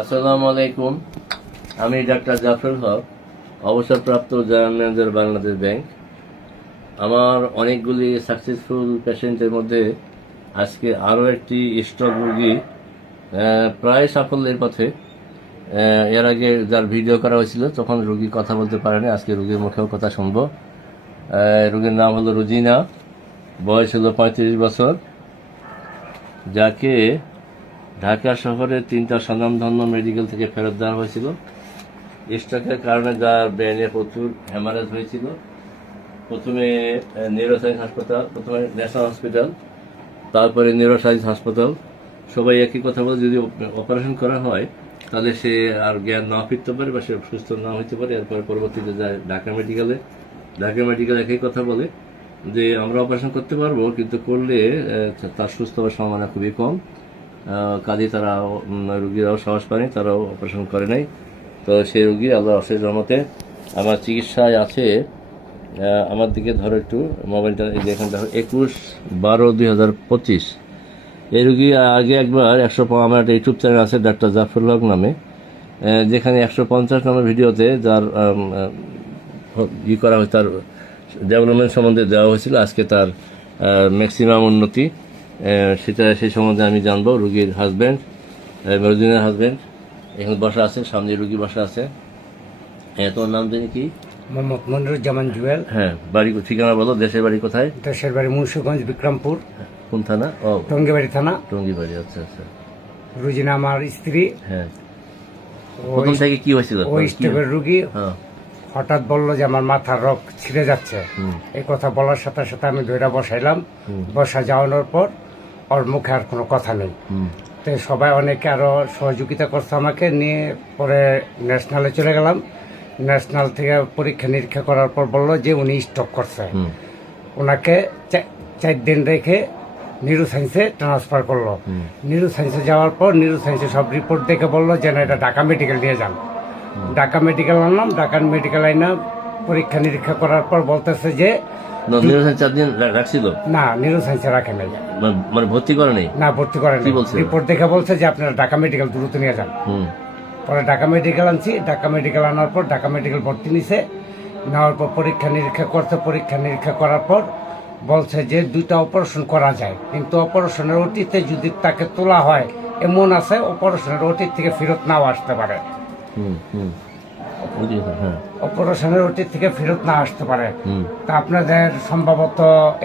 আসসালামু আলাইকুম। আমি ডাক্তার জাফর হক, অবসরপ্রাপ্ত জেনারেল ম্যানেজার বাংলাদেশ ব্যাংক। আমার অনেকগুলি সাকসেসফুল পেশেন্টের মধ্যে আজকে আরও একটি স্ট্রোক রোগী প্রায় সাফল্যের পথে। এর আগে যার ভিডিও করা হয়েছিল তখন রোগী কথা বলতে পারেনি, আজকে রোগীর মুখেও কথা শুনবো। রোগীর নাম হলো রুজিনা, বয়স হলো 35 বছর, যাকে ঢাকা শহরের 3টা স্বনামধন্য মেডিকেল থেকে ফেরত দেওয়া হয়েছিল। স্ট্রোকের কারণে যার ব্রেনে প্রচুর হ্যামারেজ হয়েছিল। প্রথমে নিউরোসায়েন্স হাসপাতাল, প্রথমে ন্যাশনাল হসপিটাল, তারপরে নিউরোসায়েন্স হাসপাতাল। সবাই একই কথা বলে, যদি অপারেশন করা হয় তাহলে সে আর জ্ঞান না ফিরতে পারে বা সে সুস্থ না হইতে পারে। এরপরে পরবর্তীতে যায় ঢাকা মেডিকেলে। ঢাকা মেডিকেল একই কথা বলে যে আমরা অপারেশন করতে পারবো, কিন্তু করলে তার সুস্থ হওয়ার সম্ভাবনা খুবই কম। কাজে তারা রুগীরাও সাহস পায়নি, তারাও অপারেশন করে নাই। তো সেই রুগী আল্লাহর অশেষ রহমতে আমার চিকিৎসায় আছে। আমার দিকে ধরো একটু মোবাইলটা, এখানে দেখো 21/12/2025। এই রুগী আগে একবার আমার একটা ইউটিউব চ্যানেল আছে ডাক্তার জাফর হক নামে, যেখানে 150 নম্বর ভিডিওতে যার করা হয়, তার ডেভেলপমেন্ট সম্বন্ধে দেওয়া হয়েছিল। আজকে তার ম্যাক্সিমাম উন্নতি, সেটা সেই সম্বন্ধে আমি জানবো। রুগীর হাজব্যান্ড, মেরুদিনের হাজব্যান্ড এখানে বসা আছে, সামনে রুগী বসা আছে। তোমার নাম জানি কি? মোহাম্মদ মনিরুজ্জামান জুয়েল। হ্যাঁ, বাড়ি ঠিকানা বলো। দেশের বাড়ি কোথায়? দেশের বাড়ি মুন্সিগঞ্জ, বিক্রমপুর। কোন থানা? ও, টঙ্গিবাড়ি থানা। টঙ্গিবাড়ি, আচ্ছা আচ্ছা। রুজিনা আমার স্ত্রী। হ্যাঁ, প্রথম থেকে কি হয়েছিল? ওই স্টেপের রুগী হ্যাঁ, হঠাৎ বললো যে আমার মাথার রক ছিঁড়ে যাচ্ছে। এই কথা বলার সাথে সাথে আমি ধৈর্য বসাইলাম। বসা যাওয়ানোর পর ওর মুখে আর কোনো কথা নেই। তো সবাই অনেকে আরো সহযোগিতা করছে আমাকে নিয়ে। পরে ন্যাশনালে চলে গেলাম। ন্যাশনাল থেকে পরীক্ষা নিরীক্ষা করার পর বললো যে উনি স্ট্রোক করছে। ওনাকে 4 দিন রেখে নিউরো সায়েন্সে ট্রান্সফার করলো। নিউরো সায়েন্সে যাওয়ার পর নিউরো সায়েন্সে সব রিপোর্ট দেখে বললো যে না, এটা ঢাকা মেডিকেল নিয়ে যান। ঢাকা মেডিকেল আনলাম। ঢাকা মেডিকেল আইনা পরীক্ষা নিরীক্ষা করার পর বলতেছে যে নিউরোসায়েন্স 4 দিন রাখছিল না, নিউরো সায়েন্সে রাখে নাই, মানে ভর্তি করে নেই। না, ভর্তি করে নাই। রিপোর্ট দেখে বলছে যে আপনারা ঢাকা মেডিকেল দ্রুত নিয়ে যান। পরে ঢাকা মেডিকেল আনছি। ঢাকা মেডিকেল আনার পর ঢাকা মেডিকেল ভর্তি নিছে। নেওয়ার পর পরীক্ষা নিরীক্ষা করছে। পরীক্ষা নিরীক্ষা করার পর বলছে যে 2টা অপারেশন করা যায়, কিন্তু অপারেশনের অতীতে যদি তাকে তোলা হয় এমন আছে অপারেশনের অতীত থেকে ফেরত নাও আসতে পারে। অপারেশনের অতীত থেকে ফেরত না আসতে পারে। তা আপনাদের সম্ভবত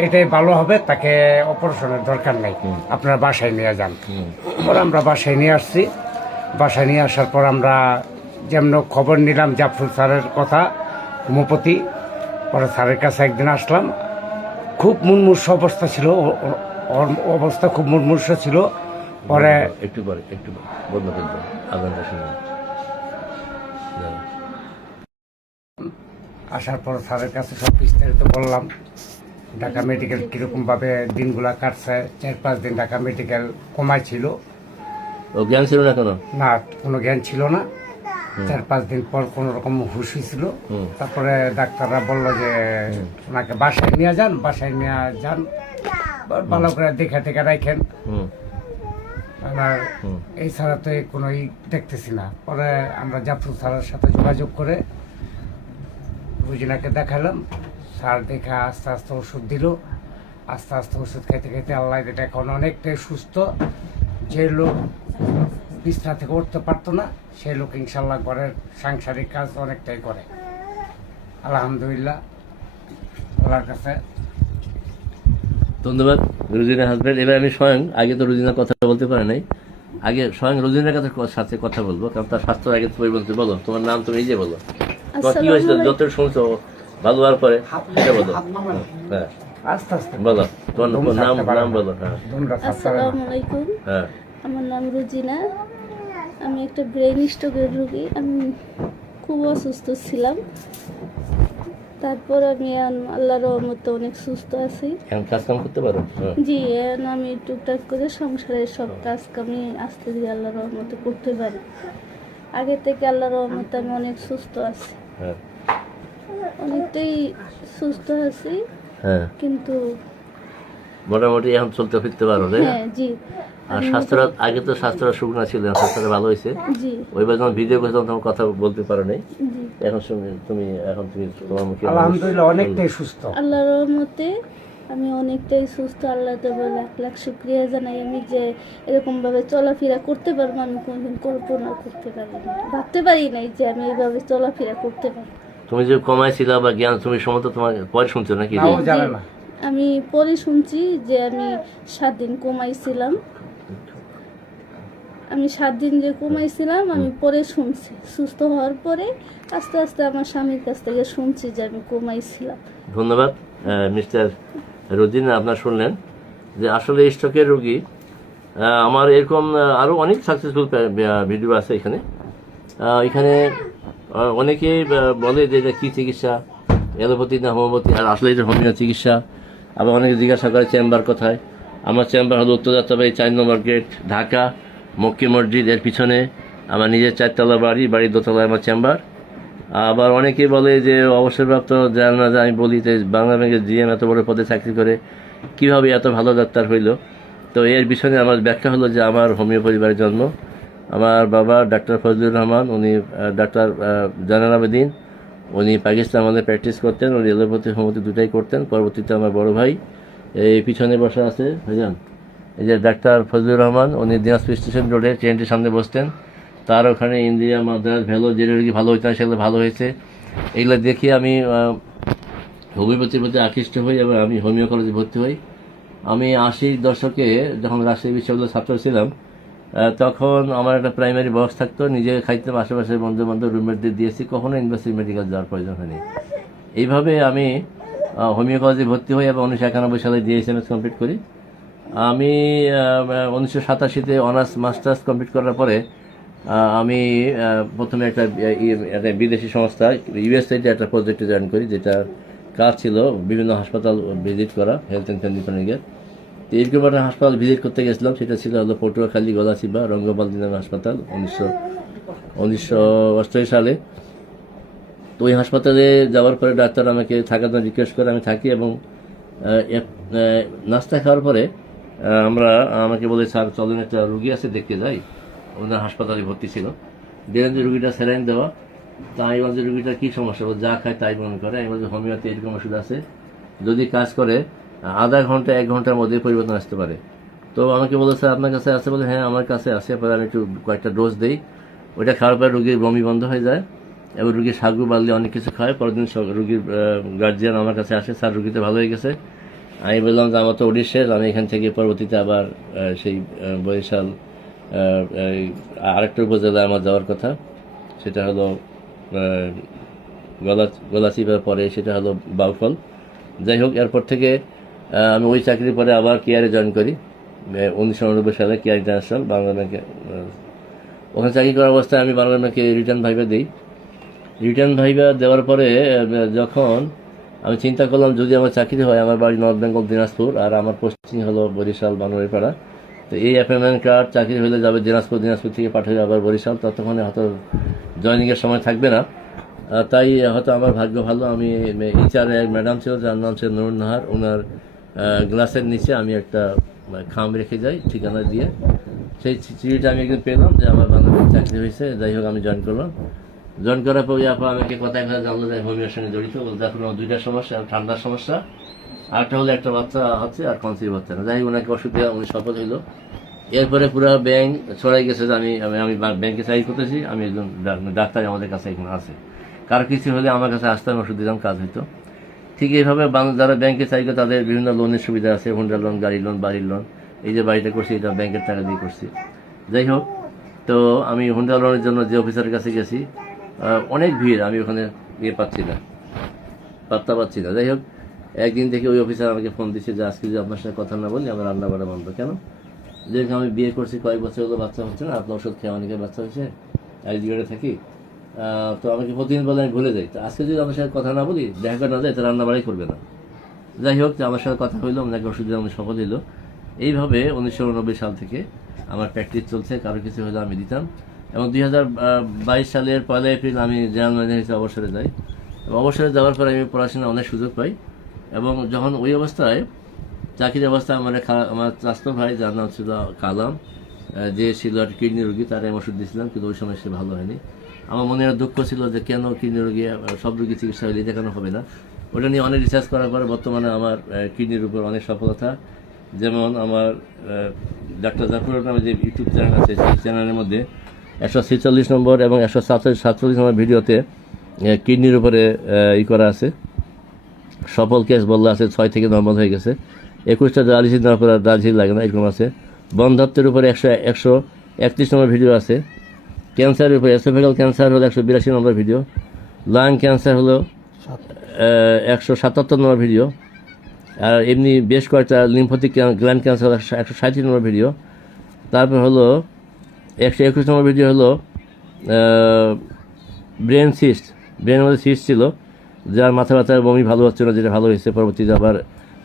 এটাই ভালো হবে, তাকে অপারেশনের দরকার নেই, আপনারা বাসায় নিয়ে যান। পরে আমরা বাসায় নিয়ে আসছি। বাসায় নিয়ে আসার পর আমরা যেমন খবর নিলাম জাফর স্যারের কথা, হোমিওপ্যাথি। পরে স্যারের কাছে একদিন আসলাম। খুব মুমূর্ষ অবস্থা ছিল, ওর অবস্থা খুব মুমূর্ষ ছিল। পরে একটু বন্ধ করে দাও, আগানটা শুনুন। আসার পর স্যারের কাছে সব বিস্তারিত বললাম। ঢাকা মেডিকেল কীরকমভাবে দিনগুলা কাটছে। 4-5 দিন ঢাকা মেডিকেল কমাই ছিল। ও জ্ঞান ছিল না কেন? না, কোনো জ্ঞান ছিল না। 4-5 দিন পর কোনো রকম হুশ হয়েছিল। তারপরে ডাক্তাররা বললো যে ওনাকে বাসায় নিয়ে যান। বাসায় নিয়ে যান, ভালো করে দেখে টেখে রাখেন। আমার এই ছাড়া তো কোনো দেখতেছি না। পরে আমরা জাফর স্যারের সাথে যোগাযোগ করে রুজিনাকে দেখালাম। স্যার দেখে আস্তে আস্তে ওষুধ দিল। আস্তে আস্তে ওষুধ খাইতে খাইতে আল্লাহ এটা এখন অনেকটাই সুস্থ। যে লোক বিছনা থেকে উঠতে পারতো না, সেই লোক ইনশাল্লাহ ঘরের সাংসারিক কাজ অনেকটাই করে। আলহামদুলিল্লাহ, আল্লাহর কাছে ধন্যবাদ। রুজিনার হাজব্যান্ড, এবার আমি স্বয়ং, আগে তো রুজিনার কথা বলতে পারে নাই, আগে স্বয়ং রুজিনার সাথে কথা বলবো, কারণ তার স্বাস্থ্য আগে তুমি বলতে। বলো তোমার নাম, তুমি নিজে বলো। তোমার কি হয়েছিল, যত শুনছো ভালো হওয়ার পরে সেটা বলো। হ্যাঁ, আস্তে আস্তে বলো তোমার নাম বলো। হ্যাঁ, আসসালামু আলাইকুম। হ্যাঁ, আমার নাম রুজিনা। আমি একটা ব্রেন স্ট্রোকের রোগী। আমি খুব অসুস্থ ছিলাম। তারপর আমি আল্লাহর রহমতে অনেক সুস্থ আছি। এখন কাজ কাম করতে পারো? জি, এখন আমি টুকটাক করে সংসারের সব কাজ আমি আস্তে ধীরে আল্লাহর রহমতে করতে পারি। আগে থেকে আল্লাহর রহমতে আমি অনেক সুস্থ আছি। অনেকটাই সুস্থ আছি। কিন্তু মোটামুটি এখন চলতে ফিরতে পারো, তাই না? হ্যাঁ জি। আর স্বাস্থ্যটা আগে তো স্বাস্থ্যটা শুকনা ছিল, এখন স্বাস্থ্যটা ভালো হয়েছে। জি ওইবার যখন ভিডিও করছো তখন তোমার কথা বলতে পারো নাই, জি। এখন তুমি তোমার মুখে আলহামদুলিল্লাহ অনেকটাই সুস্থ। আল্লাহর রহমতে আমি অনেকটাই সুস্থ। আল্লাহ তাআলার লাখ লাখ শুকরিয়া জানাই আমি যে এরকমভাবে চলাফেরা করতে পারবো। আমি কোনোদিন কল্পনা করতে পারি না, ভাবতে পারি নাই যে আমি এইভাবে চলাফেরা করতে পারবো। তুমি যে কমাইছিলা বা জ্ঞান তুমি সমস্ত তোমার পরে শুনছো নাকি? তাও জানে না। আমি পরে শুনছি যে আমি 7 দিন কমাইছিলাম। আমি 7 দিন যে কমাইছিলাম আমি পরে শুনছি, সুস্থ হওয়ার পরে আস্তে আস্তে আমার স্বামীর কাছ থেকে শুনছি যে আমি কমাইছিলাম। ধন্যবাদ মিস্টার রুদ্দিন, আপনার শুনলেন যে আসলে স্ট্রোকের রোগী আমার এরকম আরও অনেক সাকসেসফুল ভিডিও আছে এখানে। এখানে অনেকেই বলে যে এটা কী চিকিৎসা, অ্যালোপ্যাথি না হোমিওপ্যাথি, আর আসলে এটা হোমিও চিকিৎসা। আবার অনেকে জিজ্ঞাসা করে চেম্বার কোথায়। আমার চেম্বার হলো উত্তরযাত্রাবাড়ি 4 নম্বর গেট, ঢাকা, মক্কি মসজিদ এর পিছনে আমার নিজের 4তলা বাড়ির দোতলায় আমার চেম্বার। আবার অনেকেই বলে যে অবসরপ্রাপ্ত জান না, আমি বলি যে বাংলা ব্যাংকের জিএম এত বড় পদে চাকরি করে কীভাবে এত ভালো ডাক্তার হইল। তো এর পিছনে আমার ব্যাখ্যা হলো যে আমার হোমিও পরিবারের জন্ম। আমার বাবা ডাক্তার ফজলুর রহমান, উনি ডাক্তার জানাল আবেদিন, উনি পাকিস্তান আমাদের প্র্যাকটিস করতেন, উনি এলোপ্যাথি হোমিওপ্যাথি দুটাই করতেন। পরবর্তীতে আমার বড় ভাই এই পিছনে বসা আছে ভাইজান, এই যে ডাক্তার ফজলুর রহমান, উনি দিনাজপুর স্টেশন রোডে ট্রেনটির সামনে বসতেন। তার ওখানে ইন্ডিয়া, মাদ্রাস, ভ্যালো যে রোগী ভালো হইতেন সেগুলো ভালো হয়েছে। এগুলো দেখে আমি হোমিওপ্যাথির প্রতি আকৃষ্ট হই এবং আমি হোমিও কলেজে ভর্তি হই। আমি 80 দশকে যখন রাজশাহী বিশ্ববিদ্যালয়ের ছাত্র ছিলাম তখন আমার একটা প্রাইমারি বক্স থাকতো, নিজে খাইতাম, আশেপাশের বন্ধু বান্ধব রুমমেটদের দিয়েছি, কখনো ইউনিভার্সিটি মেডিকেল যাওয়ার প্রয়োজন হয়নি। এইভাবে আমি হোমিও কলেজে ভর্তি হই এবং 1991 সালে ডিএসএমএস কমপ্লিট করি। আমি 1987-তে অনার্স মাস্টার্স কমপ্লিট করার পরে আমি প্রথমে একটা বিদেশি সংস্থা ইউএসএতে একটা প্রজেক্টে জয়েন করি, যেটা কাজ ছিল বিভিন্ন হাসপাতাল ভিজিট করা, হেলথ অ্যান্ড ফ্যামিলি প্ল্যানিংয়ের। তো এরকম একটা হাসপাতাল ভিজিট করতে গেছিলাম, সেটা ছিল হলো পটুয়াখালী গলাচিবা রঙ্গপাল দিনার হাসপাতাল 1988 সালে। তো ওই হাসপাতালে যাওয়ার পরে ডাক্তার আমাকে থাকার জন্য রিকোয়েস্ট করে, আমি থাকি এবং নাস্তা খাওয়ার পরে আমাকে বলে স্যার চলেন একটা রুগী আছে দেখতে যাই। ওনার হাসপাতালে ভর্তি ছিল, দেখলেন যে রুগীটা স্যালাইন দেওয়া। তা আমি বলছি রুগীটার কী সমস্যা, যা খায় তাই মনে করে। আমি বলছি হোমিওপ্যাথি এরকম ওষুধ আছে, যদি কাজ করে আধা ঘন্টা 1 ঘন্টার মধ্যে পরিবর্তন আসতে পারে। তো আমাকে বলে স্যার আপনার কাছে আছে? বলে হ্যাঁ আমার কাছে আছে। পরে আমি একটু কয়েকটা ডোজ দিই, ওইটা খাওয়ার পরে রুগীর বমি বন্ধ হয়ে যায় এবং রুগীর সাগু বাড়লে অনেক কিছু খায়। পরের দিন রুগীর গার্জিয়ান আমার কাছে আসে, স্যার রুগীতে ভালো হয়ে গেছে। আমি বললাম যে আমার তো ওডি শেষ, আমি এখান থেকে পরবর্তীতে আবার সেই বরিশাল আরেকটা উপজেলায় আমার যাওয়ার কথা, সেটা হলো গলাচিপা, পরে সেটা হলো বাউফল। যাই হোক, এরপর থেকে আমি ওই চাকরির পরে আবার কেয়ারে জয়েন করি 1999 সালে, কেয়ার ইন্টারন্যাশনাল বাংলা ব্যাংকে। ওখানে চাকরি করার অবস্থায় আমি বাংলা ব্যাংকে রিটার্ন ভাইভা দিই। রিটার্ন ভাইভা দেওয়ার পরে যখন আমি চিন্তা করলাম যদি আমার চাকরি হয়, আমার বাড়ি নর্থ বেঙ্গল দিনাজপুর, আর আমার পোস্টিং হলো বরিশাল বানোয়ারিপাড়া। তো এই অ্যাপয়েন্টমেন্ট কার্ড চাকরি হলে যাবে দিনাজপুর, দিনাজপুর থেকে পাঠাবে আবার বরিশাল, ততক্ষণে হয়তো জয়েনিংয়ের সময় থাকবে না। তাই হয়তো আমার ভাগ্য ভালো, আমি এইচআর এক ম্যাডাম ছিল যার নাম ছিল নুরুন নাহার, ওনার গ্লাসের নিচে আমি একটা খাম রেখে যাই ঠিকানা দিয়ে। সেই চিঠিটা আমি একদিন পেলাম যে আমার বাংলাদেশে চাকরি হয়েছে। যাই হোক, আমি জয়েন করলাম। জয়েন করার পরে আমাকে কথায় কথা জানলো যে হোমিওর সঙ্গে জড়িত। বলতে এখন 2টা সমস্যা, ঠান্ডার সমস্যা, আরেকটা হলো একটা বাচ্চা হচ্ছে আর কনসিভ হচ্ছে না। যাই হোক, ওনাকে ওষুধ দেওয়া, উনি সফল হইলো। এরপরে পুরো ব্যাংক ছড়াই গেছে যে আমি ব্যাংকে চাকরি করতেছি, আমি একজন ডাক্তার আমাদের কাছে এখানে আছে, কারো কিছু হলে আমার কাছে আসতাম, ওষুধ দিতাম, কাজ হইতো। ঠিক এইভাবে যারা ব্যাংকে চাকরি করে তাদের বিভিন্ন লোনের সুবিধা আছে, হোন্ডা লোন, গাড়ি লোন, বাড়ির লোন। এই যে বাড়িটা করছি এটা ব্যাংকের টাকা দিয়ে করছি। যাই হোক, তো আমি হোন্ডা লোনের জন্য যে অফিসারের কাছে গেছি, অনেক ভিড়, আমি ওখানে পাচ্ছি না, পাত্তা পাচ্ছি না। যাই হোক, একদিন থেকে ওই অফিসার আমাকে ফোন দিচ্ছে যে আজকে যদি আপনার সাথে কথা না বলি আমার রান্না বাড়া বন্ধ। কেন? যেহেতু আমি বিয়ে করছি, কয়েক বছর হলো বাচ্চা হচ্ছে না, আপনার ওষুধ খেয়ে অনেকের বাচ্চা হয়েছে, আইডিওতে থাকি। তো আমাকে প্রতিদিন বলে আমি ভুলে যাই। তো আজকে যদি আমার সাথে কথা না বলি, দেখা করে না যায়, তো রান্না বাড়াই করবে না। যাই হোক, আমার সাথে কথা হইলো, আপনাকে ওষুধ দিয়ে আমি সফল হইলো। এইভাবে 1989 সাল থেকে আমার প্র্যাকটিস চলছে, কারো কিছু হলে আমি দিতাম। এবং 2022 সালের 1 এপ্রিল আমি জেনারেল ম্যানেজার হিসেবে অবসরে যাই। এবং অবসরে যাওয়ার পরে আমি পড়াশোনার অনেক সুযোগ পাই। এবং যখন ওই অবস্থায় চাকরির অবস্থা মানে আমার স্বাস্থ্য ভাই যার নাম ছিল কালাম, যে ছিল একটা কিডনি রোগী, তার আমি ওষুধ দিয়েছিলাম, কিন্তু ওই সময় সে ভালো হয়নি। আমার মনে একটা দুঃখ ছিল যে কেন কিডনি রোগী, সব রোগী চিকিৎসা হলে দেখানো হবে না। ওটা নিয়ে অনেক রিসার্চ করার পরে বর্তমানে আমার কিডনির উপর অনেক সফলতা। যেমন আমার ডাক্তার জাফর নামে যে ইউটিউব চ্যানেল আছে, সেই চ্যানেলের মধ্যে 146 নম্বর এবং 147 নম্বর ভিডিওতে কিডনির উপরে করা আছে, সফল কেস বললে আছে, 6 থেকে নর্মাল হয়ে গেছে, 21টা ডায়ালিসিস নেওয়ার পর ডায়ালিসিস লাগে না, এরকম আছে। বন্ধাত্বের উপরে 131 নম্বর ভিডিও আছে। ক্যান্সারের উপরে এসোফেগাল ক্যান্সার হলো 182 নম্বর ভিডিও। লাং ক্যান্সার হলো 177 নম্বর ভিডিও। আর এমনি বেশ কয়েকটা লিম্ফোটিক গ্ল্যান্ড ক্যান্সার 137 নম্বর ভিডিও। তারপর হলো 121 নম্বর ভিডিও হলো ব্রেন সিস্ট, ব্রেনের মধ্যে সিস্ট ছিল, যার মাথা ব্যথার বমি ভালো হচ্ছে না, যেটা ভালো হয়েছে, পরবর্তীতে আবার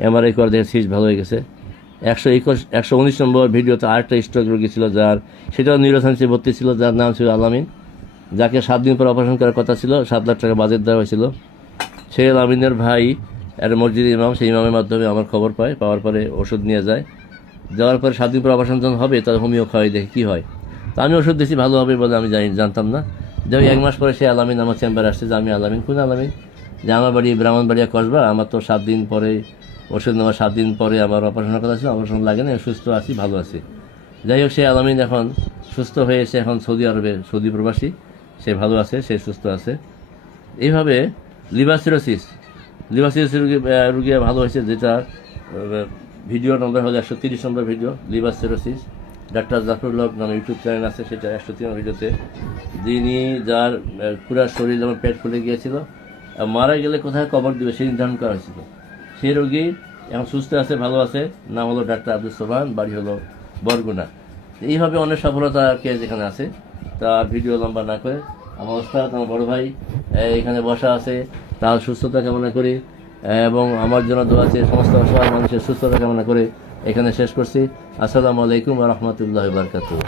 এমআরআই করে দেখে সিস্ট ভালো হয়ে গেছে। 119 নম্বর ভিডিওতে আরেকটা স্ট্রোক রোগী ছিল, যার সেটাও নিউরোসায়েন্সে ভর্তি ছিল, যার নাম ছিল আলামিন, যাকে 7 দিন পর অপারেশন করার কথা ছিল, 7 লাখ টাকা বাজেট দেওয়া হয়েছিল। সেই আলামিনের ভাই একটা মসজিদ ইমাম, সেই ইমামের মাধ্যমে আমার খবর পায়, পাওয়ার পরে ওষুধ নিয়ে যায়, যাওয়ার পরে 7 দিন পর অপারেশন যখন হবে তার হোমিও খাওয়াই দেখে কী হয়। তো আমি ওষুধ দিয়েছি ভালো হবে বলে আমি জানতাম না। যে 1 মাস পরে সে আলামিন আমার চেম্বারে আসছে, যে আমি আলামিন, কোন আলামিন, যে আমার বাড়ি ব্রাহ্মণবাড়িয়া কসবা, আমার তো 7 দিন পরে ওষুধ নেওয়া, 7 দিন পরে আমার অপারেশনের কথা ছিল, অপারেশন লাগে না, সুস্থ আছি, ভালো আছি। যাই হোক, সে আলামিন এখন সুস্থ হয়ে এসে এখন সৌদি আরবে, সৌদি প্রবাসী, সে ভালো আছে, সে সুস্থ আছে। এইভাবে লিভার সিরোসিস রুগী ভালো হয়েছে, যেটা ভিডিও নম্বর হলো 130 number video, liver cirrhosis. Doctor Zafrullah নামে ইউটিউব চ্যানেল আছে, সেটা 103 নম্বর ভিডিওতে, যিনি যার পুরা শরীর যেমন পেট ফুলে গিয়েছিল, মারা গেলে কোথায় কবর দিবে সেই নির্ধারণ করা হয়েছিল। সেই রোগী এখন সুস্থ আছে, ভালো আছে, নাম হলো ডাক্তার আব্দুল সোবহান, বাড়ি হলো বরগুনা। এইভাবে অনেক সফলতা কেস এখানে আছে। তার ভিডিও লম্বা না করে আমার ওস্তাদ, আমার বড় ভাই এখানে বসা আছে, তার সুস্থতা কামনা করি এবং আমার জন্য দোয়া আছে, সমস্ত অসহায় মানুষের সুস্থতা কামনা করে এখানে শেষ করছি। আসসালামু আলাইকুম ওয়া রাহমাতুল্লাহি ওয়া বারাকাতুহু।